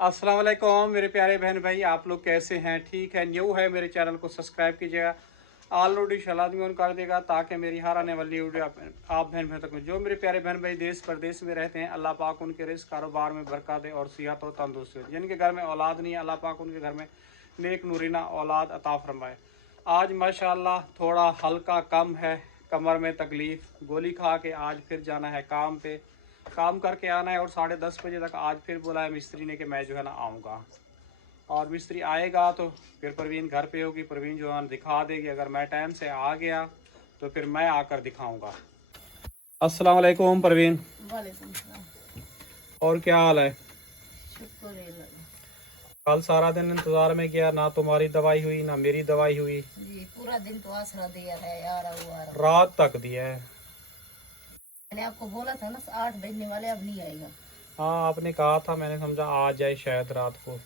अस्सलाम वालेकुम मेरे प्यारे बहन भाई, आप लोग कैसे हैं? ठीक है। न्यू है मेरे चैनल को सब्सक्राइब कीजिएगा, ऑल नोटिफिकेशन लाजमी ऑन कर देगा ताकि मेरी हर आने वाली वीडियो आप बहन भाई तक में। जो मेरे प्यारे बहन भाई देश प्रदेश में रहते हैं, अल्लाह पाक उनके रिस्क कारोबार में बरकत दे और सेहत और तंदुरुस्ती। जिनके घर में औलाद नहीं है, अल्लाह पाक उनके घर में नेक नूरीना औलाद अता फरमाए। आज माशाल्लाह थोड़ा हल्का कम है, कमर में तकलीफ़, गोली खा के आज फिर जाना है काम पे, काम करके आना है और 10:30 बजे तक आज फिर बोला है मिस्त्री ने कि मैं जो है ना आऊँगा। और मिस्त्री आएगा तो फिर परवीन घर पे होगी, परवीन जो है दिखा देगी। अगर मैं टाइम से आ गया तो फिर मैं आकर दिखाऊंगा। अस्सलाम वालेकुम परवीन। वालेकुम सलाम। और क्या हाल है? शुक्र है अल्लाह। कल सारा दिन इंतजार में किया, ना तुम्हारी दवाई हुई ना मेरी दवाई हुई। जी पूरा दिन तो आसरा दिया है यार, वो आ रहा। रात तक दिया है। मैंने आपको बोला था ना 8 बजने वाले, अब नहीं आएगा। हाँ आपने कहा था, मैंने समझा आ जाए शायद रात को।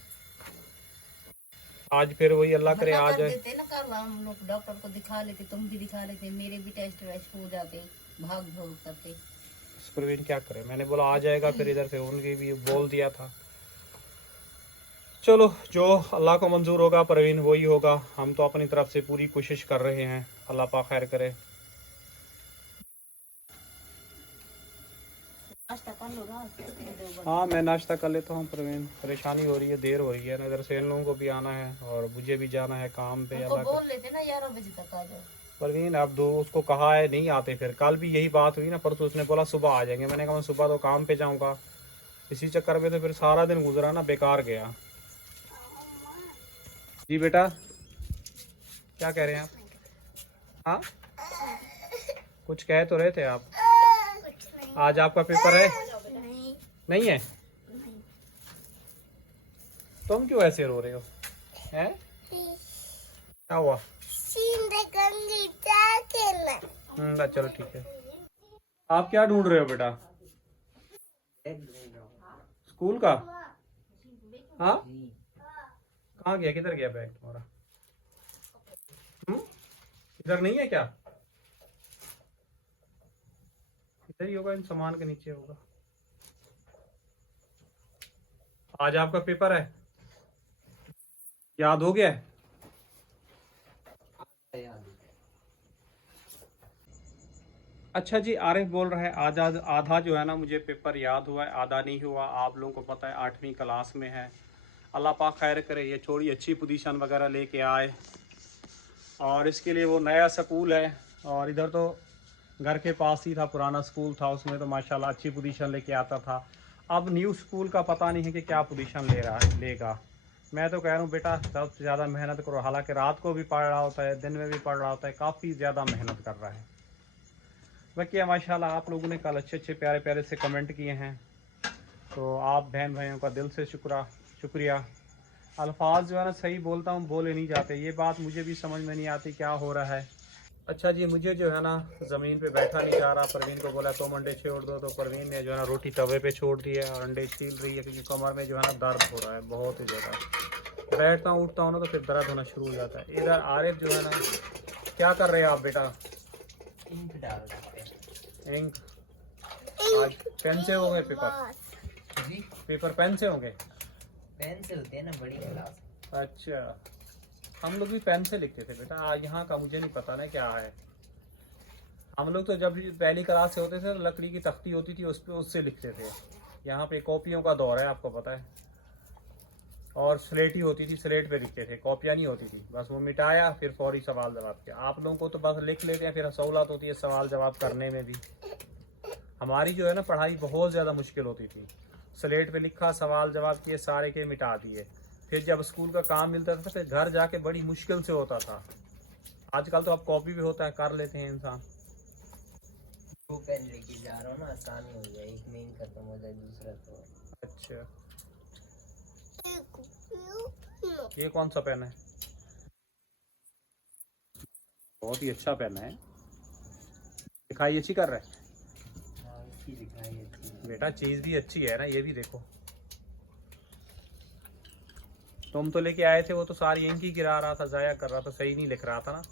आज फिर वही अल्लाह करे मना आ कर जाए। देते ना, कल हम लोग डॉक्टर को दिखा लेते, तुम भी दिखा लेते, मेरे भी टेस्ट वेस्ट हो जाते, भाग दौड़ करते। परवीन क्या करे, मैंने बोला आ जाएगा, फिर इधर से उनकी भी बोल दिया था। चलो जो अल्लाह को मंजूर होगा परवीन वही होगा। हम तो अपनी तरफ से पूरी कोशिश कर रहे हैं, अल्लाह पाक खैर करे। नाश्ता कर लो ना। हाँ मैं नाश्ता कर लेता हूँ परवीन, परेशानी हो रही है, देर हो रही है ना, इधर से इन लोगों को भी आना है और मुझे भी जाना है काम पे। उनको अल्लाह का बोल लेते ना 11 बजे तक आ जाओ। परवीन, अब दो उसको कहा है नहीं आते, फिर कल भी यही बात हुई ना, परसों उसने बोला सुबह आ जाएंगे। मैंने कहा मैं सुबह तो काम पे जाऊँगा, इसी चक्कर में तो फिर सारा दिन गुजरा ना, बेकार गया। जी बेटा क्या कह रहे हैं आप? हाँ कुछ कह तो रहे थे आप। आज आपका पेपर है? नहीं है? तुम क्यों ऐसे रो रहे हो? हैं क्या हुआ? चलो ठीक है। आप क्या ढूंढ रहे हो बेटा? स्कूल का? हाँ कहाँ गया, किधर गया बैग तुम्हारा? इधर नहीं है क्या? इधर ही होगा, इन सामान के नीचे होगा। आज आपका पेपर है, याद हो गया है? अच्छा जी, आरिफ बोल रहा है आधा आधा जो है ना मुझे पेपर याद हुआ है, आधा नहीं हुआ। आप लोगों को पता है 8वीं क्लास में है, अल्लाह पाक खैर करे, ये थोड़ी अच्छी पोजीशन वगैरह लेके आए। और इसके लिए वो नया स्कूल है, और इधर तो घर के पास ही था पुराना स्कूल था, उसमें तो माशाल्लाह अच्छी पोजीशन लेके आता था। अब न्यू स्कूल का पता नहीं है कि क्या पोजीशन लेगा। मैं तो कह रहा हूँ बेटा सबसे ज़्यादा मेहनत करो, हालांकि रात को भी पढ़ रहा होता है, दिन में भी पढ़ रहा होता है, काफ़ी ज़्यादा मेहनत कर रहा है। बाकी माशाल्लाह आप लोगों ने कल अच्छे अच्छे प्यारे प्यारे से कमेंट किए हैं, तो आप बहन भाइयों का दिल से शुक्रिया। अल्फाज जो है ना सही बोलता हूँ, बोले नहीं जाते, ये बात मुझे भी समझ में नहीं आती क्या हो रहा है। अच्छा जी, मुझे जो है ना ज़मीन पे बैठा नहीं जा रहा। परवीन को बोला तुम अंडे छोड़ दो, तो परवीन ने जो है ना रोटी तवे पे छोड़ दी है और अंडे छील रही है, क्योंकि कमर में जो है ना दर्द हो रहा है बहुत ही ज़्यादा। बैठता हूँ उठता हूँ ना तो फिर दर्द होना शुरू हो जाता है। इधर आरिफ जो है ना, क्या कर रहे हैं आप बेटा? इंक डाल रहे हैं। इंक? आज पेन से होंगे पेपर? जी पेपर पेन से होंगे? पेन से होते हैं ना, बड़ी क्लास। अच्छा, हम लोग भी पेन से लिखते थे बेटा, आज यहाँ का मुझे नहीं पता ना क्या है। हम लोग तो जब पहली क्लास से होते थे लकड़ी की तख्ती होती थी, उस पर उससे लिखते थे। यहाँ पे कॉपियों का दौर है, आपको पता है। और स्लेट ही होती थी, स्लेट पे लिखते थे, कॉपियाँ नहीं होती थी। बस वो मिटाया, फिर फौरी सवाल जवाब किया। आप लोगों को तो बस लिख लेते हैं, फिर सहूलत होती है सवाल जवाब करने में भी। हमारी जो है ना पढ़ाई बहुत ज़्यादा मुश्किल होती थी। स्लेट पे लिखा, सवाल जवाब किए, सारे के मिटा दिए। फिर जब स्कूल का काम मिलता था फिर घर जाके बड़ी मुश्किल से होता था। आजकल तो अब कॉपी भी होता है, कर लेते हैं इंसान। वो पेन लेके जा रहा हूँ ना, आसानी हो जाए, एक में इंक खत्म हो जाए, दूसरा तो। अच्छा, ये कौन सा पेन है? बहुत ही अच्छा पेन है, लिखाई अच्छी कर रहा है हाँ इसकी लिखाई अच्छी है। बेटा, चीज़ भी अच्छी है ना, ये भी देखो। तुम तो लेके आए थे, वो तो सारी इंक ही गिरा रहा था, जाया कर रहा था, सही नहीं लिख रहा था ना,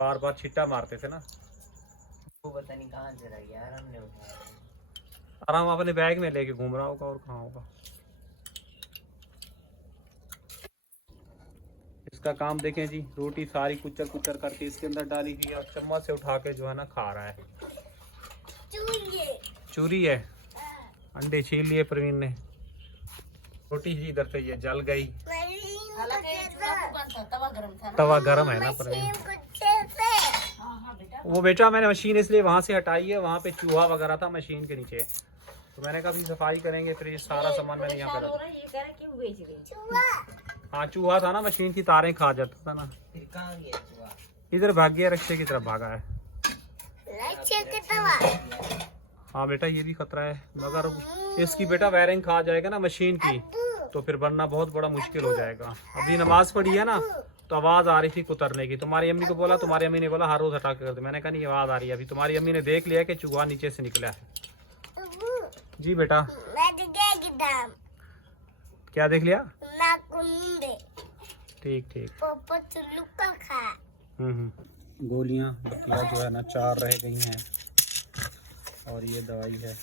बार बार छिट्टा मारते थे ना। वो पता नहीं कहाँ चला गया यार, हमने उठाया। आराम अपने बैग में लेके घूम रहा होगा, और कहाँ होगा। इसका काम देखें जी, रोटी सारी कुचर कुचर करके इसके अंदर डाली गई और चम्मच से उठा के जो है ना खा रहा है। चूरी है, अंडे छील लिए प्रवीण ने। रोटी ही इधर से ये जल गई, तवा गरम है ना प्रवीण। वो बेटा मैंने मशीन इसलिए वहां से हटाई है, वहां पे चूहा वगैरह था मशीन के नीचे, तो मैंने कहा सफाई करेंगे, फिर ये सारा सामान मैंने यहाँ पे रखा। हाँ चूहा था ना, मशीन की तारें खा जाता था ना। फिर कहाँ गया चूहा? इधर भाग गया, रक्षे की तरफ भागा है। हाँ बेटा ये भी खतरा है, मगर इसकी बेटा वायरिंग खा जाएगा ना मशीन की, तो फिर बनना बहुत बड़ा मुश्किल हो जाएगा। अभी नमाज पढ़ी है ना, तो आवाज आ रही थी कुतरने की। तुम्हारी अम्मी को बोला, तुम्हारी अम्मी ने बोला हर रोज हटा कर दे। मैंने कहा नहीं आवाज आ रही है। अभी तुम्हारी अम्मी ने देख लिया कि चूहा नीचे से निकला है। जी बेटा क्या देख लिया? ठीक ठीक। गोलियां बतिया जो है ना 4 रह गई हैं, और ये दवाई है।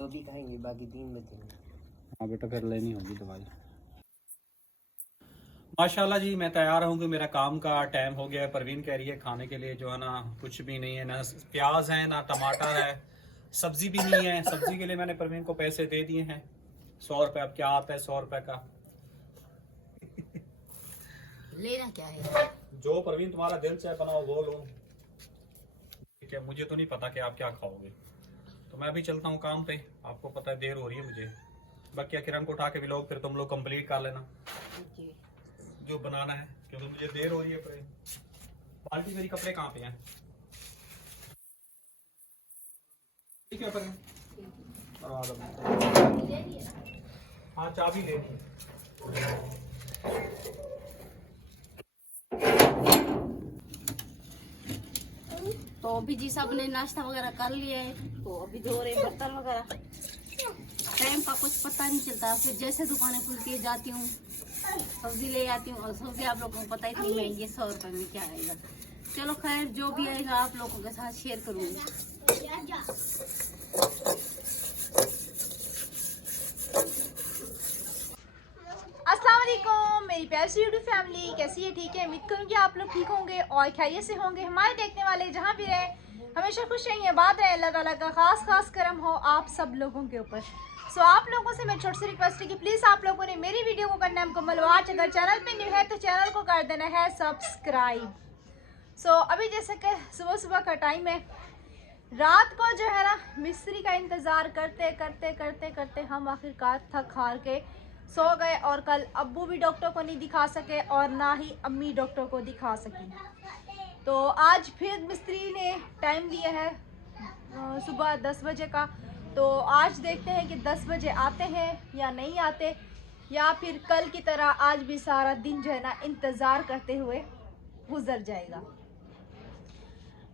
तो भी खाएंगे, बाकी 3 बचेंगे। हाँ बेटा फिर लेनी होगी दवाई। माशाल्लाह जी मैं तैयार हूँ कि मेरा काम का टाइम हो गया है। परवीन कह रही है खाने के लिए जो है ना कुछ भी नहीं है, ना प्याज है ना टमाटर है, सब्जी भी नहीं है। सब्जी के लिए मैंने परवीन को पैसे दे दिए हैं 100 रुपये। अब क्या आता है 100 रुपये का? लेना क्या है? जो परवीन तुम्हारा दिल चाहे बनाओ वो लो, ठीक है। मुझे तो नहीं पता कि आप क्या खाओगे, तो मैं भी चलता हूँ काम पे। आपको पता है देर हो रही है मुझे। बाकी किरण को उठा के भी लोग फिर तुम लोग कंप्लीट कर लेना जो बनाना है, क्योंकि मुझे देर हो रही है। बाल्टी मेरी कपड़े कहाँ पे हैं? ठीक है पर हाँ चाबी ले ली। तो अभी जी सब ने नाश्ता वगैरह कर लिया है, तो अभी धो रहे बर्तन वगैरह। टाइम का कुछ पता नहीं चलता। फिर जैसे दुकानें खुलती है जाती हूँ, सब्जी ले आती हूँ, और सब्जी आप लोगों को पता ही नहीं महंगी 100 रुपये में क्या आएगा। चलो खैर जो भी आएगा आप लोगों के साथ शेयर करूँगी। अस्सलाम वालेकुम मेरी प्यारी सी यूट्यूब फैमिली, कैसी है? ठीक है, उम्मीद करूँगी आप लोग ठीक होंगे और खैरियत से होंगे। हमारे देखने वाले जहाँ भी रहे हमेशा खुश रहेंगे, बात रहे। अल्लाह ताला का खास करम हो आप सब लोगों के ऊपर। सो आप लोगों से मैं छोटी सी रिक्वेस्ट है कि प्लीज़ आप लोगों ने मेरी वीडियो को करना है मुकम्मल वॉच। अगर चैनल पे न्यू है तो चैनल को कर देना है सब्सक्राइब। सो अभी जैसे कि सुबह सुबह का टाइम है, रात को जो है ना मिस्त्री का इंतज़ार करते करते करते करते हम आखिरकार थक हार के सो गए। और कल अब्बू भी डॉक्टर को नहीं दिखा सके और ना ही अम्मी डॉक्टर को दिखा सकी। तो आज फिर मिस्त्री ने टाइम दिया है सुबह 10 बजे का। तो आज देखते हैं कि 10 बजे आते हैं या नहीं आते, या फिर कल की तरह आज भी सारा दिन जो है ना इंतज़ार करते हुए गुजर जाएगा।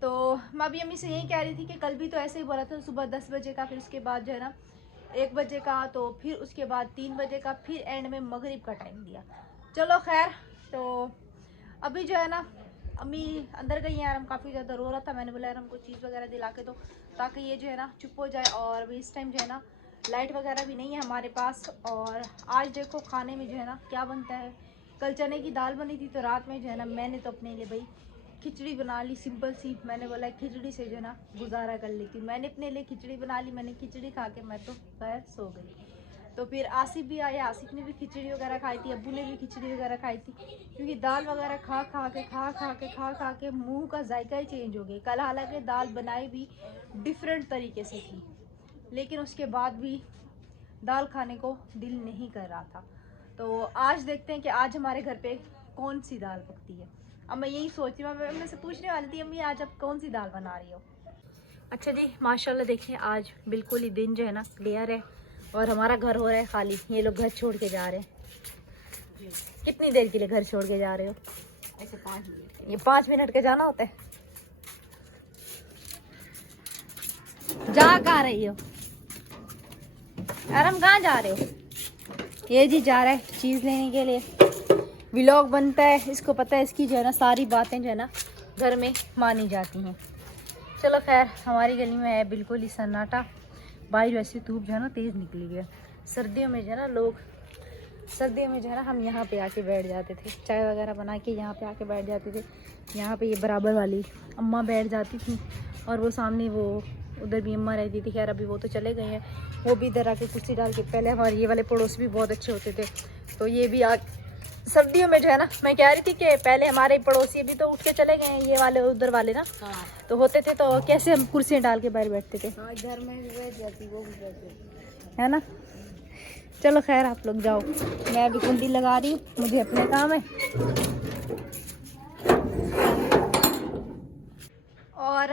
तो मैं अभी अम्मी से यही कह रही थी कि कल भी तो ऐसे ही बोला था सुबह 10 बजे का, फिर उसके बाद जो है ना 1 बजे का, तो फिर उसके बाद 3 बजे का, फिर एंड में मगरिब का टाइम दिया। चलो खैर, तो अभी जो है ना अम्मी अंदर गई हैं। आराम काफ़ी ज़्यादा रो रहा था, मैंने बोला यार हमको चीज़ वगैरह दिला के दो ताकि ये जो है ना चुप हो जाए। और अभी इस टाइम जो है ना लाइट वगैरह भी नहीं है हमारे पास। और आज देखो खाने में जो है ना क्या बनता है। कल चने की दाल बनी थी, तो रात में जो है ना मैंने तो अपने लिए भाई खिचड़ी बना ली सिंपल सी। मैंने बोला खिचड़ी से जो है ना गुजारा कर लेती। मैंने अपने लिए खिचड़ी बना ली, मैंने खिचड़ी खा के मैं तो खैर सो गई। तो फिर आसिफ भी आया, आसिफ ने भी खिचड़ी वगैरह खाई थी, अब्बू ने भी खिचड़ी वगैरह खाई थी, क्योंकि दाल वगैरह खा खा के मुंह का जायका ही चेंज हो गया। कल हालांकि दाल बनाई भी डिफरेंट तरीके से थी, लेकिन उसके बाद भी दाल खाने को दिल नहीं कर रहा था। तो आज देखते हैं कि आज हमारे घर पे कौन सी दाल पकती है। अब मैं यही सोच रही हूँ, मैं से पूछने वाली थी अम्मी आज आप कौन सी दाल बना रही हो। अच्छा जी माशाल्लाह, देखिए आज बिल्कुल ही दिन जो है ना क्लियर है और हमारा घर हो रहा है खाली। ये लोग घर छोड़ के जा रहे हैं। कितनी देर के लिए घर छोड़ के जा रहे हो? ऐसे 5 मिनट। ये 5 मिनट का जाना होता है। जा कहाँ रही हो? आराम कहाँ जा रहे हो? ये जी जा रहा है चीज़ लेने के लिए। व्लॉग बनता है, इसको पता है इसकी जो है ना सारी बातें जो है ना घर में मानी जाती हैं। चलो खैर, हमारी गली में है बिल्कुल ही सन्नाटा। बाहर वैसे धूप जो है ना तेज़ निकली है। सर्दियों में जो है ना लोग सर्दियों में जो है ना हम यहाँ पे आके बैठ जाते थे, चाय वगैरह बना के यहाँ पे आके बैठ जाते थे। यहाँ पे ये बराबर वाली अम्मा बैठ जाती थी और वो सामने वो उधर भी अम्मा रहती थी। खैर अभी वो तो चले गए हैं, वो भी इधर आके कुर्सी डाल के। पहले हमारे ये वाले पड़ोस भी बहुत अच्छे होते थे, तो ये भी आ सर्दियों में जो है ना, मैं कह रही थी कि पहले हमारे पड़ोसी भी तो उठ के चले गए हैं, ये वाले उधर वाले ना। हाँ। तो होते थे तो कैसे हम कुर्सियाँ डाल के बाहर बैठते थे। हाँ, घर में भी बैठ जाती, वो भी बैठ जाती है ना। चलो खैर आप लोग जाओ, मैं अभी कुंडी लगा रही हूँ, मुझे अपने काम है। और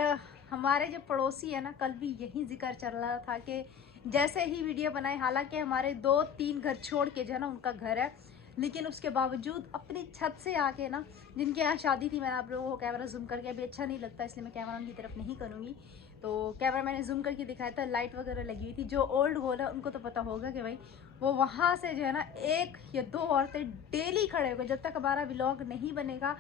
हमारे जो पड़ोसी है ना, कल भी यही जिक्र चल रहा था कि जैसे ही वीडियो बनाए, हालांकि हमारे 2-3 घर छोड़ के जो है ना उनका घर है, लेकिन उसके बावजूद अपनी छत से आके ना, जिनके यहाँ शादी थी, मैंने आप लोगों को कैमरा जूम करके, अभी अच्छा नहीं लगता इसलिए मैं कैमरा की तरफ नहीं करूँगी, तो कैमरा मैंने जूम करके दिखाया था। लाइट वगैरह लगी हुई थी। जो ओल्ड होल है उनको तो पता होगा कि भाई वो वहाँ से जो है ना 1 या 2 औरतें डेली खड़े होकर, जब तक हमारा व्लॉग नहीं बनेगा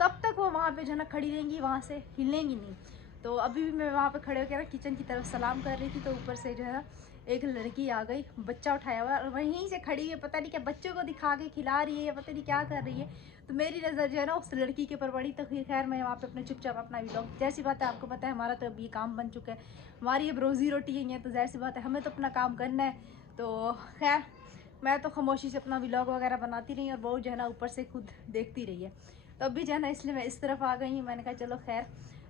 तब तक वो वहाँ पे जो है ना खड़ी रहेंगी, वहाँ से हिलेंगी नहीं। तो अभी भी मैं वहाँ पे खड़े होकर किचन की तरफ सलाम कर रही थी, तो ऊपर से जो है ना एक लड़की आ गई, बच्चा उठाया हुआ और वहीं से खड़ी हुई, पता नहीं क्या बच्चों को दिखा के खिला रही है या पता नहीं क्या कर रही है। तो मेरी नज़र जो है ना उस लड़की के ऊपर पड़ी, तो फिर खैर मैं वहाँ पे अपने चुपचाप अपना व्लॉग, जैसी बात है आपको पता है हमारा तो अब ये काम बन चुका है, हमारी अब रोज़ी रोटी यही है, तो जाहिर सी बात है हमें तो अपना काम करना है। तो खैर मैं तो खामोशी से अपना व्लॉग वगैरह बनाती रही और वो जो है ना ऊपर से खुद देखती रही है। तो अभी जो है ना इसलिए मैं इस तरफ आ गई हूँ। मैंने कहा चलो खैर,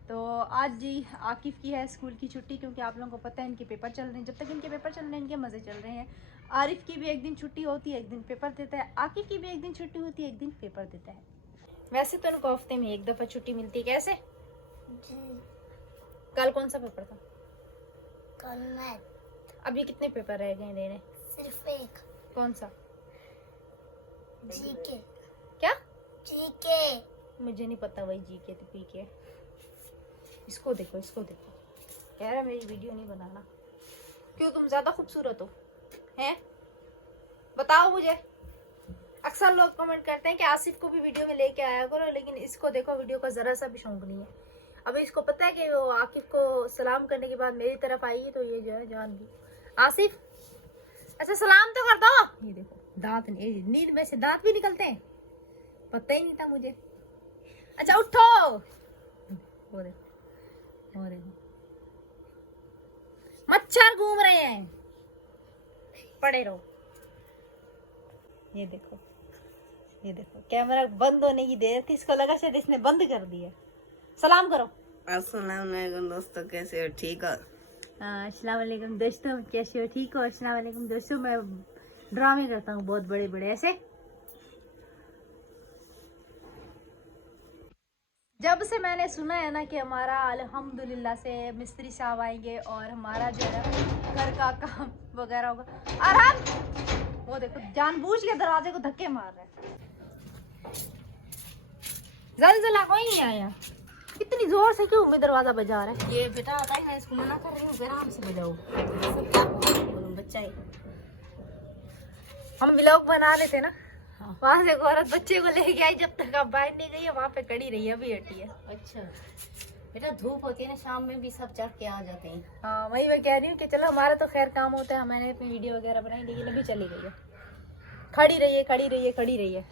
तो आज जी आकिफ़ की है स्कूल की छुट्टी, क्योंकि आप लोगों को पता है इनके पेपर चल रहे हैं। जब तक इनके पेपर चल रहे हैं इनके मज़े चल रहे हैं। आरिफ की भी एक दिन छुट्टी होती है, एक दिन पेपर देता है। आकिफ़ की भी एक दिन छुट्टी होती है, एक दिन पेपर देता है। वैसे तो उनको हफ्ते में एक दफ़ा छुट्टी मिलती है। कैसे कल कौन सा पेपर था? कल मैथ। अभी कितने पेपर रह गए देने? सिर्फ एक। कौन सा? जीके। क्या? जीके। मुझे नहीं पता वही जी के तो पी के। इसको देखो, इसको देखो, कह रहा मेरी वीडियो नहीं बनाना। क्यों, तुम ज्यादा खूबसूरत हो हैं? बताओ मुझे। अक्सर लोग कमेंट करते हैं कि आसिफ को भी वीडियो में लेके आया करो, लेकिन इसको देखो वीडियो का जरा सा भी शौक नहीं है। अभी इसको पता है कि वो आकिफ को सलाम करने के बाद मेरी तरफ आई है, तो ये जो है जान भी। आसिफ अच्छा सलाम तो कर दो। ये देखो दांत, नींद में से दांत भी निकलते हैं, पता ही नहीं था मुझे। अच्छा उठो, वो देखो, वो देखो मच्छर घूम रहे हैं, पड़े रहो। ये देखो, ये देखो कैमरा बंद होने की देर थी, इसको लगा शायद इसने बंद कर दिया। सलाम करो। अस्सलाम वालेकुम दोस्तों, कैसे हो? ठीक हो? अस्सलाम वालेकुम दोस्तों, कैसे हो? ठीक हो? अस्सलाम वालेकुम दोस्तों। मैं ड्रामे करता हूँ बहुत बड़े बड़े ऐसे। जब से मैंने सुना है ना कि हमारा अल्हम्दुलिल्लाह से मिस्त्री साहब आएंगे और हमारा जो है घर का काम वगैरह होगा, आराम। वो देखो जानबूझ के दरवाजे को धक्के मार रहे हैं। जल्जला कोई नहीं आया, इतनी जोर से क्यों मैं दरवाजा बजा रहा है? ये बेटा आता है, मैं इसको मना कर रही हूँ आराम से बजाओ, बच्चा है। हम व्लॉग बना रहे थे ना, हाँ। वहाँ से एक औरत बच्चे को लेके आई, जब तक आप बाहर नहीं गई है वहाँ पे खड़ी रही है, अभी हटी है। अच्छा बेटा, धूप होती है ना शाम में भी सब चढ़ के आ जाते हैं। हाँ वही मैं कह रही हूँ कि चलो हमारा तो खैर काम होता है, मैंने अपनी वीडियो वगैरह बनाई, लेकिन अभी चली गई है। खड़ी रही है, खड़ी रही है, खड़ी रही है।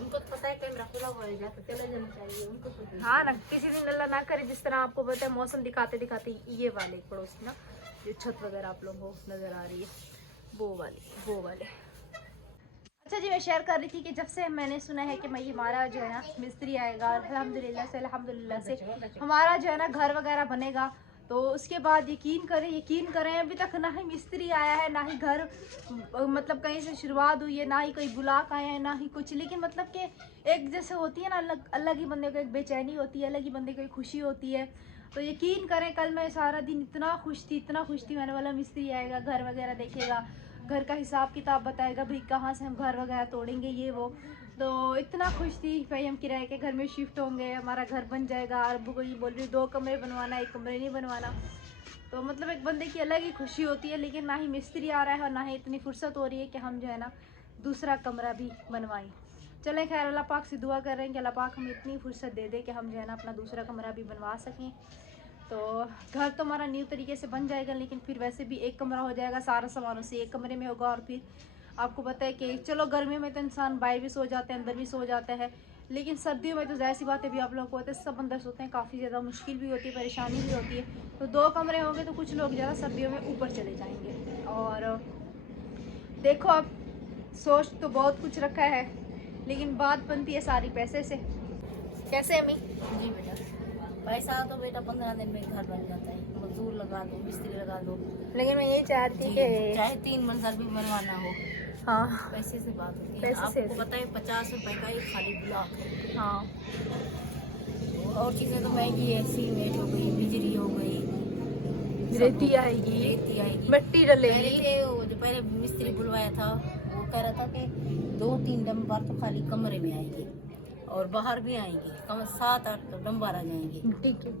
उनको तो पता है कैमरा खुला हुआ है, जाकर चले जाना चाहिए उनको तो। हाँ ना, किसी दिन अल्लाह ना करे, जिस तरह आपको पता है मौसम दिखाते दिखाते ये वाले पड़ोसी ना, जो छत वगैरह आप लोगों को नजर आ रही है, वो वाले। अच्छा जी, मैं शेयर कर रही थी कि जब से मैंने सुना है कि मैं हमारा जो है ना मिस्त्री आएगा, अल्हम्दुलिल्लाह से हमारा जो है ना घर वगैरह बनेगा, तो उसके बाद यकीन करें अभी तक ना ही मिस्त्री आया है, ना ही घर मतलब कहीं से शुरुआत हुई है, ना ही कोई बुलाक आया है, ना ही कुछ। लेकिन मतलब कि एक जैसे होती है ना, अलग ही बंदे को एक बेचैनी होती है, अलग ही बंदे को एक खुशी होती है। तो यकीन करें कल मैं सारा दिन इतना खुश थी, मैंने बोला मिस्त्री आएगा, घर वगैरह देखेगा, घर का हिसाब किताब बताएगा, भाई कहाँ से हम घर वगैरह तोड़ेंगे ये वो। तो इतना खुश थी भाई, हम किराए के घर में शिफ्ट होंगे, हमारा घर बन जाएगा। और अबू को ये बोल रही 2 कमरे बनवाना, 1 कमरे नहीं बनवाना। तो मतलब एक बंदे की अलग ही खुशी होती है। लेकिन ना ही मिस्त्री आ रहा है और ना ही इतनी फुर्सत हो रही है कि हम जो है ना दूसरा कमरा भी बनवाएं। चलें खैर, अल्लाह पाक से दुआ कर रहे हैं कि अल्लाह पाक हमें इतनी फुर्सत दे दे कि हम जो है ना अपना दूसरा कमरा भी बनवा सकें। तो घर तो हमारा न्यू तरीके से बन जाएगा, लेकिन फिर वैसे भी 1 कमरा हो जाएगा, सारा सामानों से 1 कमरे में होगा। और फिर आपको पता है कि चलो गर्मियों में तो इंसान बाहर भी सो जाते हैं, अंदर भी सो जाता है, लेकिन सर्दियों में तो जाहिर सी बात है भी आप लोगों को पता है सब अंदर सोते हैं, काफ़ी ज़्यादा मुश्किल भी होती है, परेशानी भी होती है। तो 2 कमरे होंगे तो कुछ लोग ज़्यादा सर्दियों में ऊपर चले जाएंगे। और देखो अब सोच तो बहुत कुछ रखा है, लेकिन बात बनती है सारी पैसे से। कैसे अम्मी? जी बेटा, पैसा तो बेटा 15 दिन में घर बन जाता है, मजदूर लगा दो, मिस्त्री लगा दो, लेकिन मैं ये चाहती कि चाहे 3 मंजिल भी बनवाना हो, हाँ पैसे से बात होती है। पैसे से। आपको पता है 50 रुपए का एक खाली ब्लॉक है। हाँ और चीज़ें तो महंगी है, सीमेंट हो गई, बिजली हो गई, रेती आएगी, रेती आएगी, मिट्टी पहले डलेगी। के वो जो पहले मिस्त्री बुलवाया था वो कह रहा था कि 2-3 डंबर तो खाली कमरे में आएंगे और बाहर भी आएंगे, कम 7-8 डंबर आ जाएंगे। ठीक है,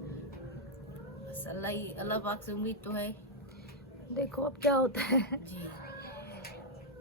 बस अल्लाह पाक से उम्मीद तो है देखो अब क्या होता है। जी।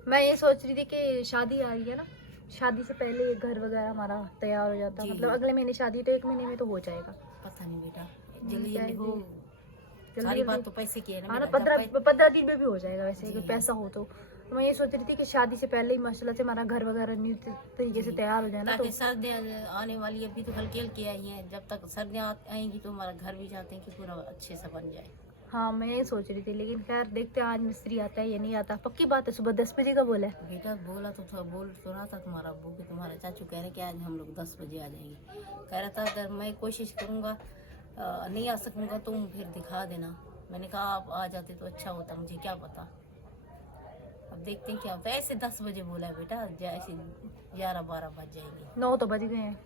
मैं ये सोच रही थी कि शादी आ रही है ना, शादी से पहले ये घर वगैरह हमारा तैयार हो जाता, जी। मतलब अगले महीने शादी तो 1 महीने में तो हो जाएगा। पता नहीं बेटा, जल्दी जल्दी हो, जल्दी सारी जल्दी। बात तो पैसे की है ना हाँ ना, बेटा, जब 15 दिन में भी हो जाएगा वैसे, अगर जी। पैसा हो तो। मैं ये सोच रही थी कि शादी से पहले ही माशाल्लाह से हमारा घर वगैरह न्यू तरीके से तैयार हो जाए ना, तो ताकि सर्दियाँ आने वाली अभी तो हल्की हल्की आई हैं, जब तक सर्दियाँ आएंगी तो हमारा घर भी चाहते हैं कि पूरा अच्छे से बन जाए। हाँ मैं ये सोच रही थी, लेकिन खैर देखते हैं आज मिस्त्री आता है या नहीं आता। पक्की बात है सुबह 10 बजे का बोला है। बेटा बोला तो था, बोल तो रहा था तुम्हारा अब्बू कि तुम्हारा चाचू कह रहे कि आज हम लोग 10 बजे आ जाएंगे। कह रहा था अगर मैं कोशिश करूँगा नहीं आ सकूँगा तुम फिर दिखा देना। मैंने कहा आप आ जाते तो अच्छा होता, मुझे क्या पता, अब देखते हैं क्या होता है। ऐसे 10 बजे बोला है बेटा, जैसे 11-12 बज जाएंगे। 9 तो बज गए हैं,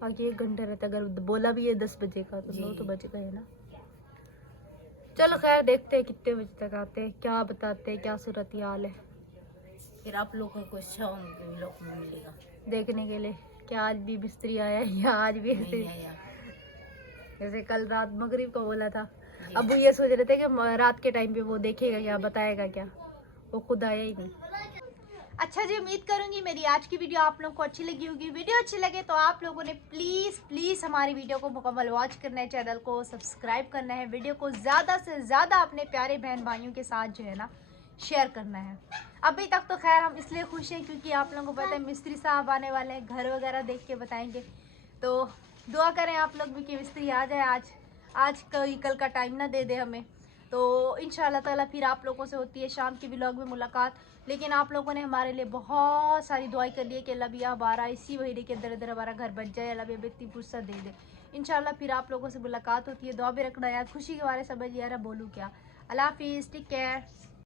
बाकी 1 घंटा रहता है। अगर बोला भी है 10 बजे का तो जी। 9 तो बज गए ना। चलो खैर देखते हैं कितने बजे तक आते हैं, क्या बताते हैं, क्या सूरत हाल है फिर आप लोगों को अच्छा लोग में मिलेगा। देखने के लिए क्या आज भी मिस्त्री आया है या आज भी ऐसे, नहीं आया जैसे कल रात मगरिब को बोला था। जी। अब वो ये सोच रहे थे कि रात के टाइम पे वो देखेगा क्या, बताएगा क्या, वो खुद आया ही नहीं। अच्छा जी, उम्मीद करूंगी मेरी आज की वीडियो आप लोगों को अच्छी लगी होगी। वीडियो अच्छी लगे तो आप लोगों ने प्लीज़ हमारी वीडियो को मुकम्मल वॉच करना है, चैनल को सब्सक्राइब करना है, वीडियो को ज़्यादा से ज़्यादा अपने प्यारे बहन भाइयों के साथ जो है ना शेयर करना है। अभी तक तो खैर हम इसलिए खुश हैं क्योंकि आप लोगों को पता है मिस्त्री साहब आने वाले हैं, घर वगैरह देख के बताएंगे। तो दुआ करें आप लोग भी कि मिस्त्री आ जाए आज कोई कल का टाइम ना दे दे हमें। तो इंशाल्लाह ताला फिर आप लोगों से होती है शाम की व्लॉग में मुलाकात। लेकिन आप लोगों ने हमारे लिए बहुत सारी दुआएं कर ली है कि अल्लाह भी हमारा इसी महीने के अंदर अंदर हमारा घर बन जाए, अल्लाह भी हमें इतनी फुर्सत दे दे। इंशाल्लाह फिर आप लोगों से मुलाकात होती है। दुआ भी रखना यार, खुशी के बारे समझ यार बोलूँ क्या। अल्लाह हाफिज़, टेक केयर।